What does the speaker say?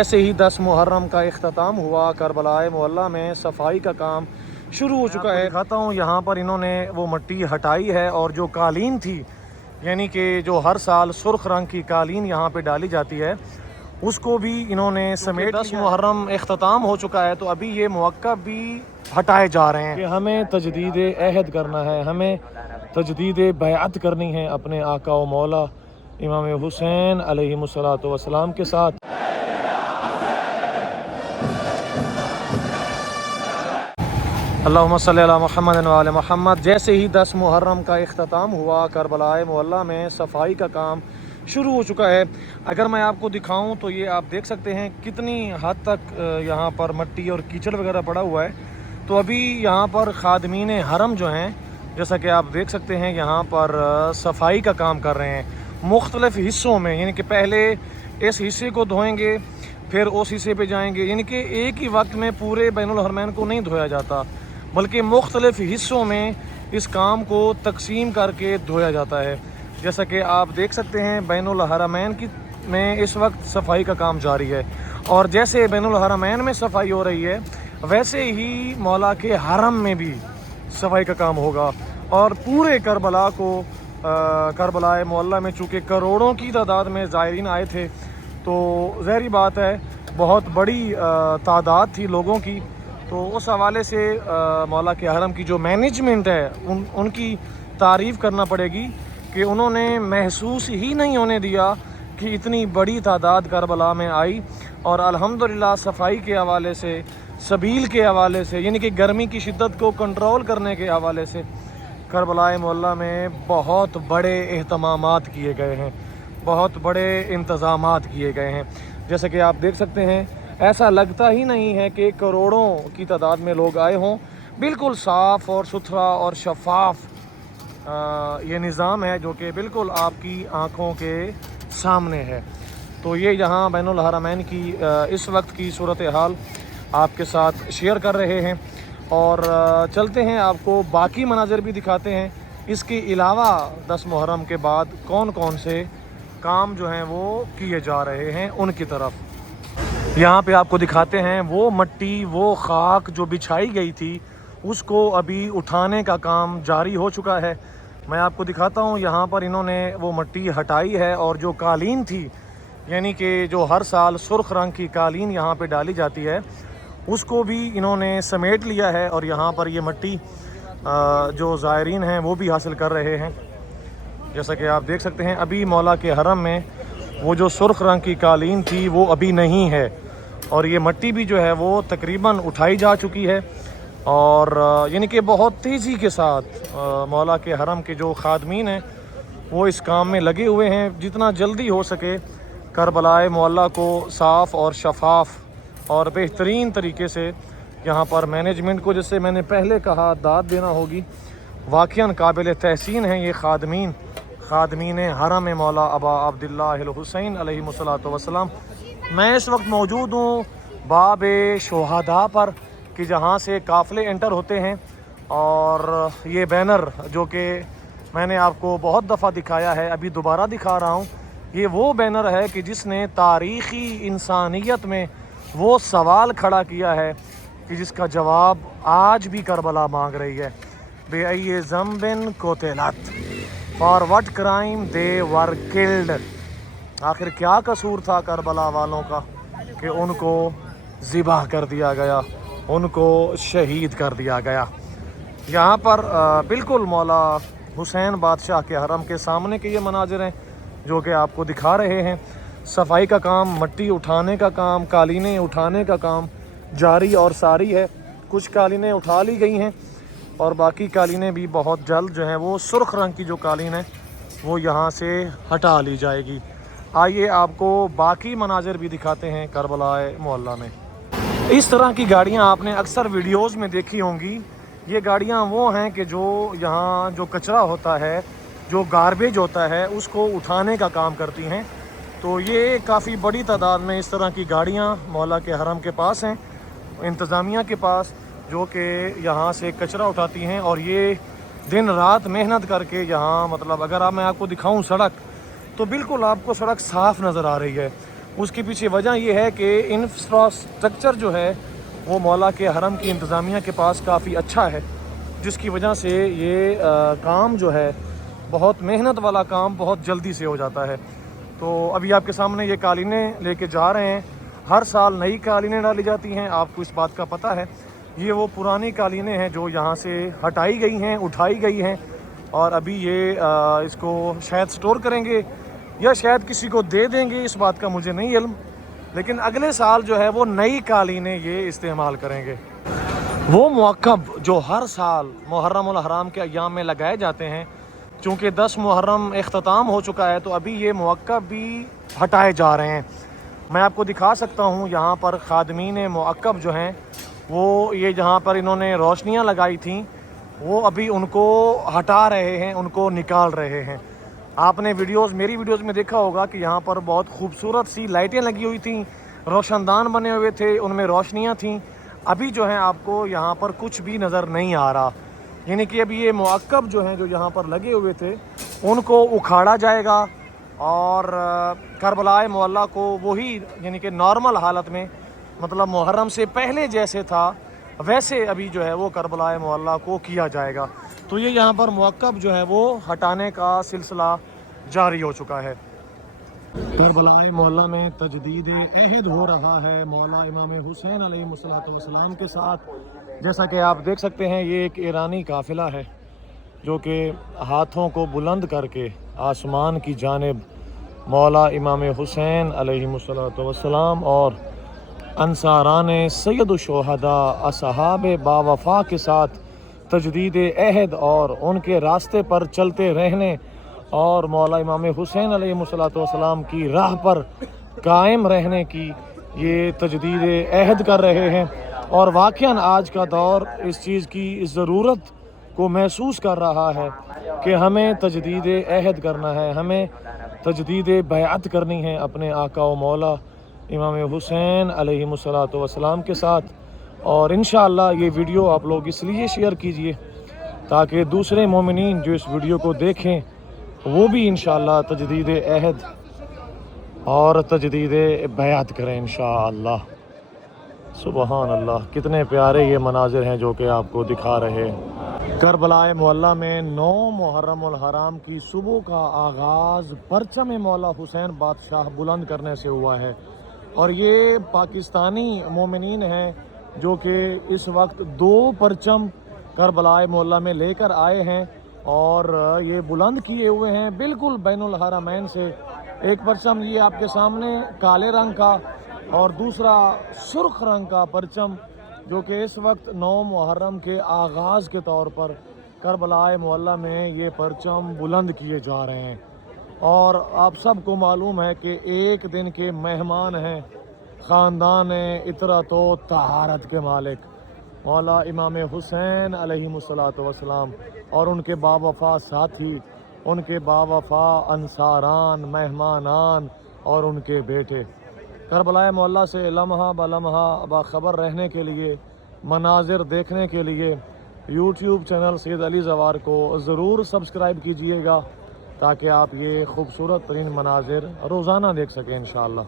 ऐसे ही 10 मुहर्रम का इख्तिताम हुआ, करबलाए मोहल्ला में सफाई का काम शुरू हो चुका है। दिखाता हूँ यहाँ पर इन्होंने वो मिट्टी हटाई है और जो कालीन थी, यानी कि जो हर साल सुर्ख रंग की कालीन यहाँ पे डाली जाती है, उसको भी इन्होंने समेट 10 मुहर्रम इख्तिताम हो चुका है, तो अभी ये मौक़ा भी हटाए जा रहे हैं कि हमें तजदीद अहद करना है, हमें तजदीद बैअत करनी है अपने आका व मौला इमाम हुसैन अलैहिस्सलातु वस्सलाम के साथ। अल्लाहुम्मा सल्ली अला मुहम्मद व आले मुहम्मद। जैसे ही 10 मुहर्रम का इख्तिताम हुआ, करबलाए मोहल्ला में सफाई का काम शुरू हो चुका है। अगर मैं आपको दिखाऊं तो ये आप देख सकते हैं कितनी हद तक यहाँ पर मिट्टी और कीचड़ वगैरह पड़ा हुआ है। तो अभी यहाँ पर खादमीन हरम जो हैं, जैसा कि आप देख सकते हैं, यहाँ पर सफाई का काम कर रहे हैं मुख्तलिफ़ हिस्सों में। यानी कि पहले इस हिस्से को धोएंगे, फिर उस हिस्से पे जाएंगे। यानी कि एक ही वक्त में पूरे बैनुल हरमैन को नहीं धोया जाता, बल्कि मुख्तलिफ़ हिस्सों में इस काम को तकसीम करके धोया जाता है। जैसा कि आप देख सकते हैं बैनुल हरमैन की में इस वक्त सफाई का काम जारी है, और जैसे बैनुल हरमैन में सफाई हो रही है, वैसे ही मौला के हरम में भी सफाई का काम होगा। और पूरे करबला को करबलाए मोहल्ला में चूँकि करोड़ों की तादाद में ज़ायरीन आए थे, तो ज़ाहिर बात है बहुत बड़ी तादाद थी लोगों की। तो उस हवाले से मौला के हरम की जो मैनेजमेंट है उनकी तारीफ़ करना पड़ेगी कि उन्होंने महसूस ही नहीं होने दिया कि इतनी बड़ी तादाद करबला में आई। और अल्हम्दुलिल्लाह सफाई के हवाले से, सबील के हवाले से, यानी कि गर्मी की शिद्दत को कंट्रोल करने के हवाले से करबलाए मोहल्ला में बहुत बड़े एहतमामात किए गए हैं, बहुत बड़े इंतज़ामात किए गए हैं। जैसे कि आप देख सकते हैं, ऐसा लगता ही नहीं है कि करोड़ों की तादाद में लोग आए हों। बिल्कुल साफ़ और सुथरा और शफाफ ये निज़ाम है जो कि बिल्कुल आपकी आँखों के सामने है। तो ये यहाँ बैनुल हरमैन की इस वक्त की सूरत हाल आपके साथ शेयर कर रहे हैं, और चलते हैं आपको बाकी मनाज़र भी दिखाते हैं। इसके अलावा 10 मुहर्रम के बाद कौन कौन से काम जो हैं वो किए जा रहे हैं उनकी तरफ यहाँ पे आपको दिखाते हैं। वो मिट्टी, वो खाक जो बिछाई गई थी, उसको अभी उठाने का काम जारी हो चुका है। मैं आपको दिखाता हूँ, यहाँ पर इन्होंने वो मिट्टी हटाई है और जो कालीन थी, यानी कि जो हर साल सुर्ख रंग की कालीन यहाँ पे डाली जाती है, उसको भी इन्होंने समेट लिया है। और यहाँ पर ये मिट्टी जो ज़ायरीन हैं वो भी हासिल कर रहे हैं। जैसा कि आप देख सकते हैं, अभी मौला के हरम में वो जो सुर्ख रंग की कालीन थी वो अभी नहीं है, और ये मिट्टी भी जो है वो तकरीबन उठाई जा चुकी है। और यानी कि बहुत तेज़ी के साथ मौला के हरम के जो खादमीन हैं वो इस काम में लगे हुए हैं। जितना जल्दी हो सके करबलाए मोहल्ला को साफ़ और शफाफ और बेहतरीन तरीके से यहाँ पर मैनेजमेंट को, जैसे मैंने पहले कहा, दाद देना होगी। वाक़ईन काबिल तहसीन हैं ये खादमीन हरम मौला अबा अब्दुल्लाह हुसैन अलैहिस्सलातु वस्सलाम। मैं इस वक्त मौजूद हूँ बाब शुहदा पर, कि जहाँ से काफ़िले एंटर होते हैं। और ये बैनर जो कि मैंने आपको बहुत दफ़ा दिखाया है, अभी दोबारा दिखा रहा हूँ। ये वो बैनर है कि जिसने तारीख़ी इंसानियत में वो सवाल खड़ा किया है कि जिसका जवाब आज भी करबला मांग रही है। बेअय्ये ज़म्बिन कोतिलत, for what crime they were killed. आखिर क्या कसूर था करबला वालों का कि उनको ज़िबाह कर दिया गया, उनको शहीद कर दिया गया। यहाँ पर बिल्कुल मौला हुसैन बादशाह के हरम के सामने के ये मनाज़िर हैं जो कि आपको दिखा रहे हैं। सफाई का काम, मिट्टी उठाने का काम, कालीनें उठाने का काम जारी और सारी है। कुछ कालीनें उठा ली गई हैं और बाकी कालीनें भी बहुत जल्द जो हैं वो सुर्ख रंग की जो कालीन है वो यहाँ से हटा ली जाएगी। आइए आपको बाकी मनाज़िर भी दिखाते हैं करबलाए मोहल्ला में। इस तरह की गाड़ियाँ आपने अक्सर वीडियोज़ में देखी होंगी। ये गाड़ियाँ वो हैं कि जो यहाँ जो कचरा होता है, जो गार्बेज होता है, उसको उठाने का काम करती हैं। तो ये काफ़ी बड़ी तादाद में इस तरह की गाड़ियाँ मौला के हरम के पास हैं, इंतज़ामिया के पास, जो कि यहाँ से कचरा उठाती हैं। और ये दिन रात मेहनत करके यहाँ, मतलब अगर मैं आपको दिखाऊँ सड़क, तो बिल्कुल आपको सड़क साफ़ नज़र आ रही है। اس کے پیچھے وجہ یہ ہے کہ انفراسٹرکچر جو ہے وہ مولا کے حرم کی انتظامیہ کے پاس کافی اچھا ہے، جس کی وجہ سے یہ کام جو ہے بہت محنت والا کام بہت جلدی سے ہو جاتا ہے۔ تو ابھی آپ کے سامنے یہ قالینیں لے کے جا رہے ہیں، ہر سال نئی قالینیں ڈالی جاتی ہیں، آپ کو اس بات کا پتہ ہے۔ یہ وہ پرانی قالینیں ہیں جو یہاں سے ہٹائی گئی ہیں، اٹھائی گئی ہیں، اور ابھی یہ اس کو شاید سٹور کریں گے یا شاید کسی کو دے دیں گے، اس بات کا مجھے نہیں علم، لیکن اگلے سال جو ہے وہ نئی قالینیں یہ استعمال کریں گے۔ وہ معقب جو ہر سال محرم الحرام کے ایام میں لگائے جاتے ہیں، چونکہ 10 محرم اختتام ہو چکا ہے تو ابھی یہ معقب بھی ہٹائے جا رہے ہیں۔ میں آپ کو دکھا سکتا ہوں، یہاں پر خادمین معقب جو ہیں وہ یہ جہاں پر انہوں نے روشنیاں لگائی تھیں وہ ابھی ان کو ہٹا رہے ہیں، ان کو نکال رہے ہیں۔ آپ نے میری ویڈیوز میں دیکھا ہوگا کہ یہاں پر بہت خوبصورت سی لائٹیں لگی ہوئی تھیں، روشن دان بنے ہوئے تھے، ان میں روشنیاں تھیں۔ ابھی جو ہیں آپ کو یہاں پر کچھ بھی نظر نہیں آ رہا، یعنی کہ ابھی یہ معقب جو ہیں جو یہاں پر لگے ہوئے تھے ان کو اکھاڑا جائے گا، اور کربلائے معلیٰ کو وہی یعنی کہ نارمل حالت میں، مطلب محرم سے پہلے جیسے تھا ویسے ابھی جو ہے وہ کربلائے معلیٰ کو کیا جائے گا۔ تو یہ یہاں پر معقب جو ہے وہ ہٹانے کا سلسلہ جاری ہو چکا ہے۔ کربلائے معلیٰ میں تجدید عہد ہو رہا ہے مولا امام حسین علیہ السلام کے ساتھ۔ جیسا کہ آپ دیکھ سکتے ہیں یہ ایک ایرانی قافلہ ہے جو کہ ہاتھوں کو بلند کر کے آسمان کی جانب مولا امام حسین علیہ السلام اور انصاران سید الشہداء اصحاب باوفا کے ساتھ تجدید عہد اور ان کے راستے پر چلتے رہنے اور مولا امام حسین علیہ السلام کی راہ پر قائم رہنے کی یہ تجدید عہد کر رہے ہیں، اور واقعاً آج کا دور اس چیز کی ضرورت کو محسوس کر رہا ہے کہ ہمیں تجدید عہد کرنا ہے، ہمیں تجدید بیعت کرنی ہے اپنے آقا و مولا امام حسین علیہ السلام کے ساتھ۔ اور انشاءاللہ یہ ویڈیو آپ لوگ اس لیے شیئر کیجئے تاکہ دوسرے مومنین جو اس ویڈیو کو دیکھیں وہ بھی انشاءاللہ تجدید عہد اور تجدید بیعت کریں انشاءاللہ۔ سبحان اللہ، کتنے پیارے یہ مناظر ہیں جو کہ آپ کو دکھا رہے ہیں۔ کربلائے معلیٰ میں 9 محرم الحرام کی صبح کا آغاز پرچم مولا حسین بادشاہ بلند کرنے سے ہوا ہے، اور یہ پاکستانی مومنین ہیں جو کہ اس وقت 2 پرچم کربلائے معلیٰ میں لے کر آئے ہیں اور یہ بلند کیے ہوئے ہیں بالکل بین الحرمین سے۔ ایک پرچم یہ آپ کے سامنے کالے رنگ کا اور دوسرا سرخ رنگ کا پرچم جو کہ اس وقت 9 محرم کے آغاز کے طور پر کربلائے معلیٰ میں یہ پرچم بلند کیے جا رہے ہیں۔ اور آپ سب کو معلوم ہے کہ ایک دن کے مہمان ہیں خاندان اطرت و طہارت کے مالک مولا امام حسین علیہ السلام اور ان کے باوفا ساتھی، ان کے باوفا انصاران، مہمانان اور ان کے بیٹے۔ کربلائے معلیٰ سے لمحہ بلمحہ باخبر رہنے کے لیے، مناظر دیکھنے کے لیے یوٹیوب چینل سید علی زوار کو ضرور سبسکرائب کیجئے گا تاکہ آپ یہ خوبصورت ترین مناظر روزانہ دیکھ سکیں انشاءاللہ۔